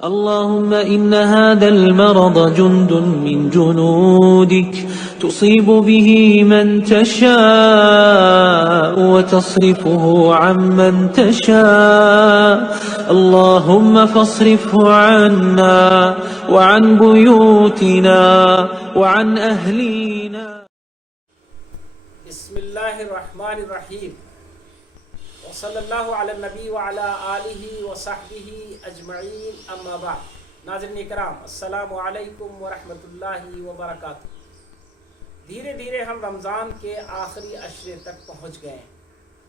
اللهم إن هذا المرض جند من جنودك تصيب به من تشاء وتصرفه عمن تشاء. اللهم فاصرفه عنا وعن بيوتنا وعن أهلينا. بسم اللہ الرحمن الرحیم وصلی اللہ علی النبی وعلی آلہ وصحبہ اجمعین، اما بعد. ناظرین کرام، السلام علیکم ورحمۃ اللہ وبرکاتہ. دھیرے دھیرے ہم رمضان کے آخری عشرے تک پہنچ گئے ہیں.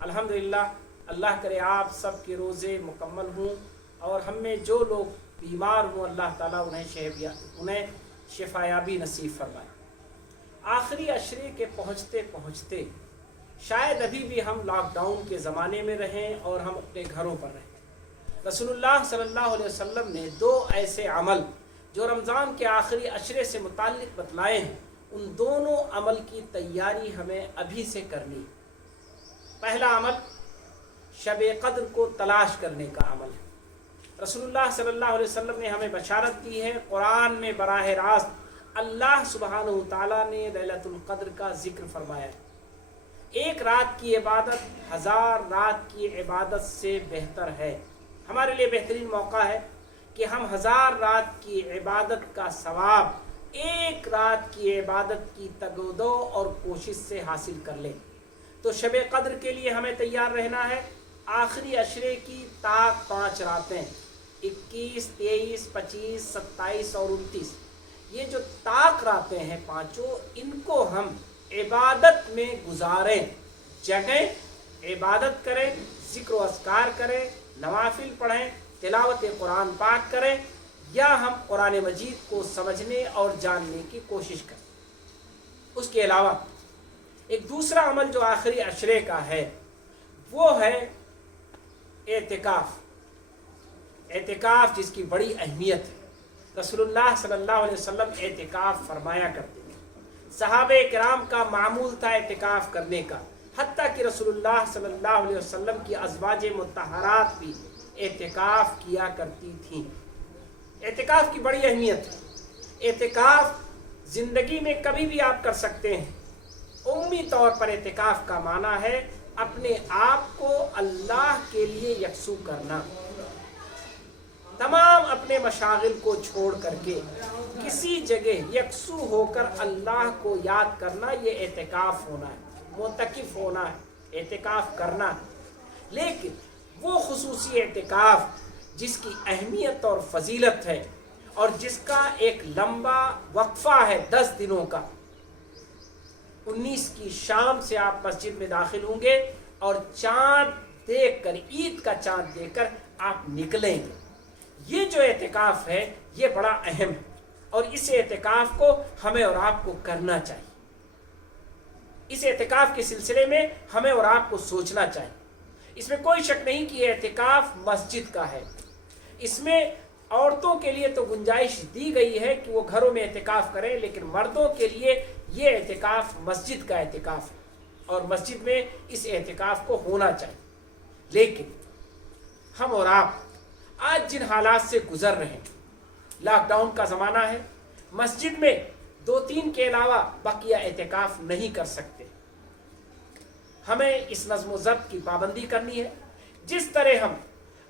الحمدللہ، اللہ کرے آپ سب کے روزے مکمل ہوں اور ہم میں جو لوگ بیمار ہوں اللہ تعالیٰ انہیں شفایابی نصیب فرمائے. آخری عشرے کے پہنچتے پہنچتے شاید ابھی بھی ہم لاک ڈاؤن کے زمانے میں رہیں اور ہم اپنے گھروں پر رہیں. رسول اللہ صلی اللہ علیہ وسلم نے دو ایسے عمل جو رمضان کے آخری عشرے سے متعلق بتلائے ہیں، ان دونوں عمل کی تیاری ہمیں ابھی سے کرنی. پہلا عمل شب قدر کو تلاش کرنے کا عمل ہے. رسول اللہ صلی اللہ علیہ وسلم نے ہمیں بشارت دی ہے. قرآن میں براہ راست اللہ سبحانہ وتعالیٰ نے لیلۃ القدر کا ذکر فرمایا ہے. ایک رات کی عبادت 1000 رات کی عبادت سے بہتر ہے. ہمارے لیے بہترین موقع ہے کہ ہم 1000 رات کی عبادت کا ثواب ایک رات کی عبادت کی تگودو اور کوشش سے حاصل کر لیں. تو شب قدر کے لیے ہمیں تیار رہنا ہے. آخری عشرے کی تاک 5 راتیں 21، 23، 25، 27 اور 29، یہ جو تاک راتیں ہیں پانچوں، ان کو ہم عبادت میں گزاریں. جگیں، عبادت کریں، ذکر و اذکار کریں، نوافل پڑھیں، تلاوت قرآن پاک کریں، یا ہم قرآن مجید کو سمجھنے اور جاننے کی کوشش کریں. اس کے علاوہ ایک دوسرا عمل جو آخری عشرے کا ہے وہ ہے اعتکاف. اعتکاف جس کی بڑی اہمیت ہے. رسول اللہ صلی اللہ علیہ وسلم اعتکاف فرمایا کرتے تھے. صحابہ کرام کا معمول تھا اعتکاف کرنے کا. حتیٰ کہ رسول اللہ صلی اللہ علیہ وسلم کی ازواج مطہرات بھی اعتکاف کیا کرتی تھیں. اعتکاف کی بڑی اہمیت ہے. اعتکاف زندگی میں کبھی بھی آپ کر سکتے ہیں. عمومی طور پر اعتکاف کا معنی ہے اپنے آپ کو اللہ کے لیے یکسو کرنا. تمام اپنے مشاغل کو چھوڑ کر کے کسی جگہ یکسو ہو کر اللہ کو یاد کرنا، یہ اعتکاف ہونا ہے، معتکف ہونا ہے، اعتکاف کرنا. لیکن وہ خصوصی اعتکاف جس کی اہمیت اور فضیلت ہے اور جس کا ایک لمبا وقفہ ہے 10 دنوں کا. 19 کی شام سے آپ مسجد میں داخل ہوں گے اور چاند دیکھ کر، عید کا چاند دیکھ کر آپ نکلیں گے. یہ جو اعتکاف ہے یہ بڑا اہم ہے اور اس اعتکاف کو ہمیں اور آپ کو کرنا چاہیے. اس اعتکاف کے سلسلے میں ہمیں اور آپ کو سوچنا چاہیے. اس میں کوئی شک نہیں کہ اعتکاف مسجد کا ہے. اس میں عورتوں کے لیے تو گنجائش دی گئی ہے کہ وہ گھروں میں اعتکاف کریں، لیکن مردوں کے لیے یہ اعتکاف مسجد کا اعتکاف ہے اور مسجد میں اس اعتکاف کو ہونا چاہیے. لیکن ہم اور آپ آج جن حالات سے گزر رہے ہیں، لاک ڈاؤن کا زمانہ ہے، مسجد میں 2-3 کے علاوہ بقیہ اعتکاف نہیں کر سکتے. ہمیں اس نظم و ضبط کی پابندی کرنی ہے. جس طرح ہم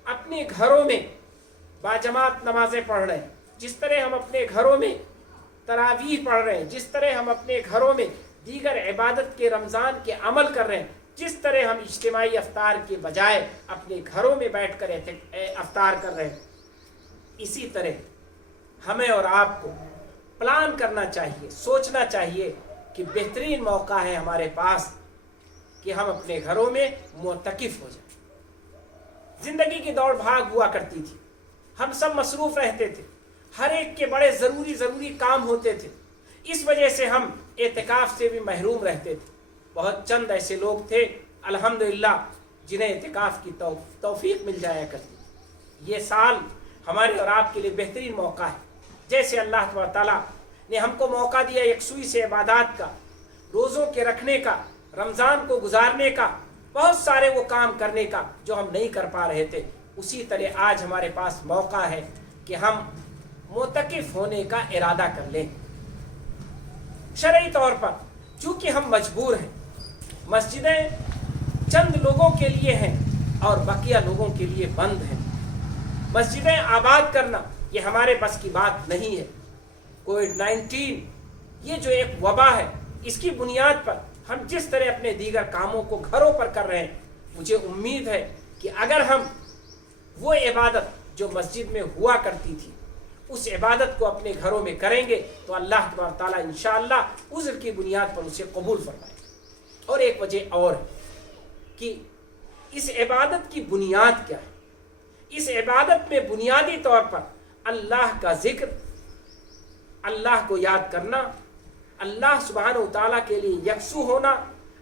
اپنے گھروں میں باجماعت نمازیں پڑھ رہے ہیں، جس طرح ہم اپنے گھروں میں تراویح پڑھ رہے ہیں، جس طرح ہم اپنے گھروں میں دیگر عبادت کے رمضان کے عمل کر رہے ہیں، جس طرح ہم اجتماعی افطار کے بجائے اپنے گھروں میں بیٹھ کر افطار کر رہے ہیں، اسی طرح ہمیں اور آپ کو پلان کرنا چاہیے، سوچنا چاہیے کہ بہترین موقع ہے ہمارے پاس کہ ہم اپنے گھروں میں معتکف ہو جائیں. زندگی کی دوڑ بھاگ ہوا کرتی تھی، ہم سب مصروف رہتے تھے، ہر ایک کے بڑے ضروری کام ہوتے تھے. اس وجہ سے ہم اعتکاف سے بھی محروم رہتے تھے. بہت چند ایسے لوگ تھے الحمدللہ جنہیں اعتکاف کی توفیق مل جایا کرتی. یہ سال ہمارے اور آپ کے لیے بہترین موقع ہے. جیسے اللہ تعالیٰ نے ہم کو موقع دیا یکسوئی سے عبادات کا، روزوں کے رکھنے کا، رمضان کو گزارنے کا، بہت سارے وہ کام کرنے کا جو ہم نہیں کر پا رہے تھے، اسی طرح آج ہمارے پاس موقع ہے کہ ہم معتکف ہونے کا ارادہ کر لیں۔ شرعی طور پر چونکہ ہم مجبور ہیں، مسجدیں چند لوگوں کے لیے ہیں اور بقیہ لوگوں کے لیے بند ہیں۔ مسجدیں آباد کرنا یہ ہمارے بس کی بات نہیں ہے۔ کووڈ-19 یہ جو ایک وبا ہے، اس کی بنیاد پر ہم جس طرح اپنے دیگر کاموں کو گھروں پر کر رہے ہیں، مجھے امید ہے کہ اگر ہم وہ عبادت جو مسجد میں ہوا کرتی تھی اس عبادت کو اپنے گھروں میں کریں گے تو اللہ تبارک تعالیٰ انشاءاللہ عذر کی بنیاد پر اسے قبول فرمائے۔ اور ایک وجہ اور ہے کہ اس عبادت کی بنیاد کیا ہے؟ اس عبادت میں بنیادی طور پر اللہ کا ذکر، اللہ کو یاد کرنا، اللہ سبحانہ و تعالیٰ کے لیے یکسو ہونا،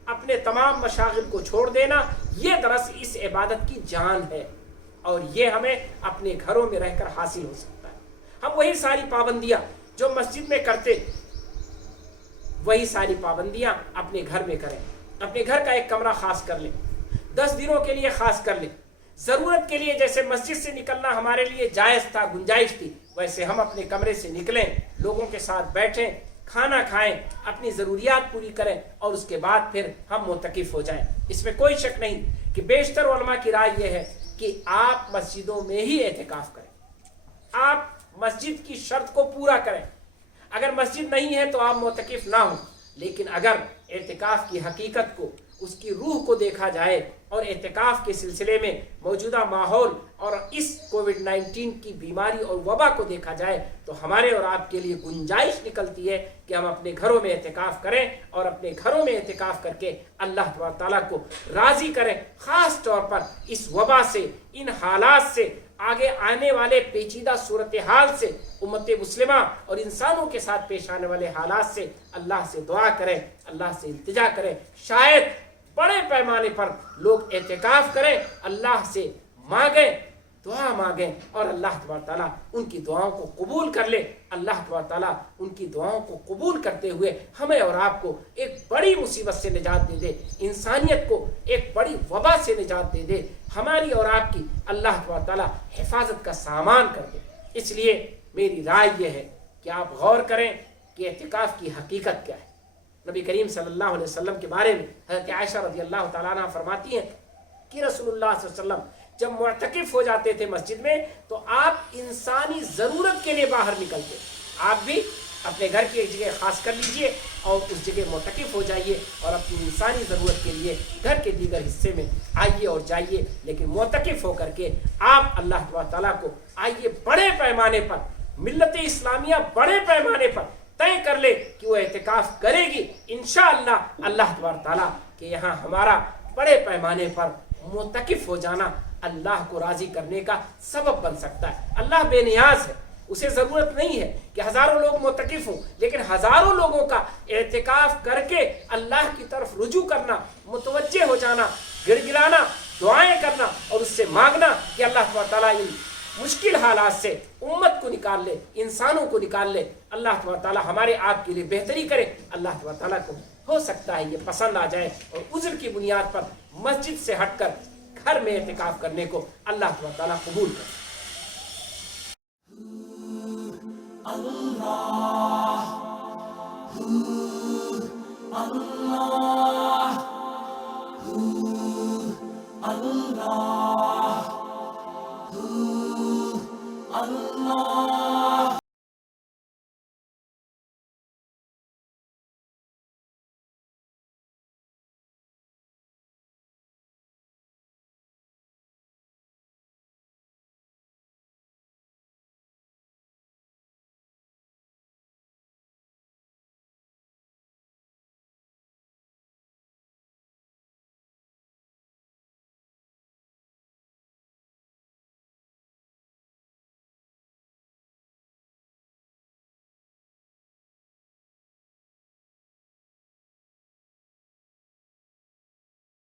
اپنے تمام مشاغل کو چھوڑ دینا، یہ دراصل اس عبادت کی جان ہے، اور یہ ہمیں اپنے گھروں میں رہ کر حاصل ہو سکتا ہے۔ ہم وہی ساری پابندیاں جو مسجد میں کرتے، وہی ساری پابندیاں اپنے گھر میں کریں۔ اپنے گھر کا ایک کمرہ خاص کر لیں، 10 دنوں کے لیے خاص کر لیں۔ ضرورت کے لیے جیسے مسجد سے نکلنا ہمارے لیے جائز تھا، گنجائش تھی، ویسے ہم اپنے کمرے سے نکلیں، لوگوں کے ساتھ بیٹھیں، کھانا کھائیں، اپنی ضروریات پوری کریں، اور اس کے بعد پھر ہم معتکف ہو جائیں۔ اس میں کوئی شک نہیں کہ بیشتر علماء کی رائے یہ ہے کہ آپ مسجدوں میں ہی اعتکاف کریں، آپ مسجد کی شرط کو پورا کریں۔ اگر مسجد نہیں ہے تو آپ معتکف نہ ہوں، لیکن اگر اعتکاف کی حقیقت کو، اس کی روح کو دیکھا جائے اور اعتکاف کے سلسلے میں موجودہ ماحول اور اس کووڈ-19 کی بیماری اور وبا کو دیکھا جائے تو ہمارے اور آپ کے لیے گنجائش نکلتی ہے کہ ہم اپنے گھروں میں اعتکاف کریں، اور اپنے گھروں میں اعتکاف کر کے اللہ تبارک تعالیٰ کو راضی کریں، خاص طور پر اس وبا سے، ان حالات سے، آگے آنے والے پیچیدہ صورتحال سے، امت مسلمہ اور انسانوں کے ساتھ پیش آنے والے حالات سے اللہ سے دعا کریں، اللہ سے التجا کریں۔ شاید بڑے پیمانے پر لوگ اعتکاف کریں، اللہ سے مانگیں، دعا مانگیں، اور اللہ تبارک تعالیٰ ان کی دعاؤں کو قبول کر لے۔ اللہ تبارک تعالیٰ ان کی دعاؤں کو قبول کرتے ہوئے ہمیں اور آپ کو ایک بڑی مصیبت سے نجات دے دے، انسانیت کو ایک بڑی وبا سے نجات دے دے، ہماری اور آپ کی اللہ تبارک تعالیٰ حفاظت کا سامان کر دے۔ اس لیے میری رائے یہ ہے کہ آپ غور کریں کہ اعتکاف کی حقیقت کیا ہے۔ نبی کریم صلی اللہ علیہ وسلم کے بارے میں حضرت عائشہ رضی اللہ تعالیٰ عنہ فرماتی ہیں کہ رسول اللہ صلی اللہ علیہ وسلم جب معتکف ہو جاتے تھے مسجد میں تو آپ انسانی ضرورت کے لیے باہر نکلتے۔ آپ بھی اپنے گھر کی ایک جگہ خاص کر لیجئے اور اس جگہ معتکف ہو جائیے، اور اپنی انسانی ضرورت کے لیے گھر کے دیگر حصے میں آئیے اور جائیے، لیکن معتکف ہو کر کے آپ اللہ تبارک تعالیٰ کو آئیے بڑے پیمانے پر، ملت اسلامیہ بڑے پیمانے پر طے کر لے کہ وہ اعتکاف کرے گی، انشاءاللہ اللہ تبارک تعالیٰ کہ یہاں ہمارا بڑے پیمانے پر معتکف ہو جانا اللہ کو راضی کرنے کا سبب بن سکتا ہے۔ اللہ بے نیاز ہے، اسے ضرورت نہیں ہے کہ ہزاروں لوگ معتکف ہوں، لیکن ہزاروں لوگوں کا اعتکاف کر کے اللہ کی طرف رجوع کرنا، متوجہ ہو جانا، گڑ گڑانا، دعائیں کرنا اور اس سے مانگنا کہ اللہ تبارک تعالیٰ ان مشکل حالات سے امت کو نکال لے، انسانوں کو نکال لے۔ اللہ تبارک تعالیٰ ہمارے آپ کے لیے بہتری کرے۔ اللہ تبارک تعالیٰ کو ہو سکتا ہے یہ پسند آ جائے اور عذر کی بنیاد پر مسجد سے ہٹ کر گھر میں اعتکاف کرنے کو اللہ تبارک تعالیٰ قبول کرے۔ اللہ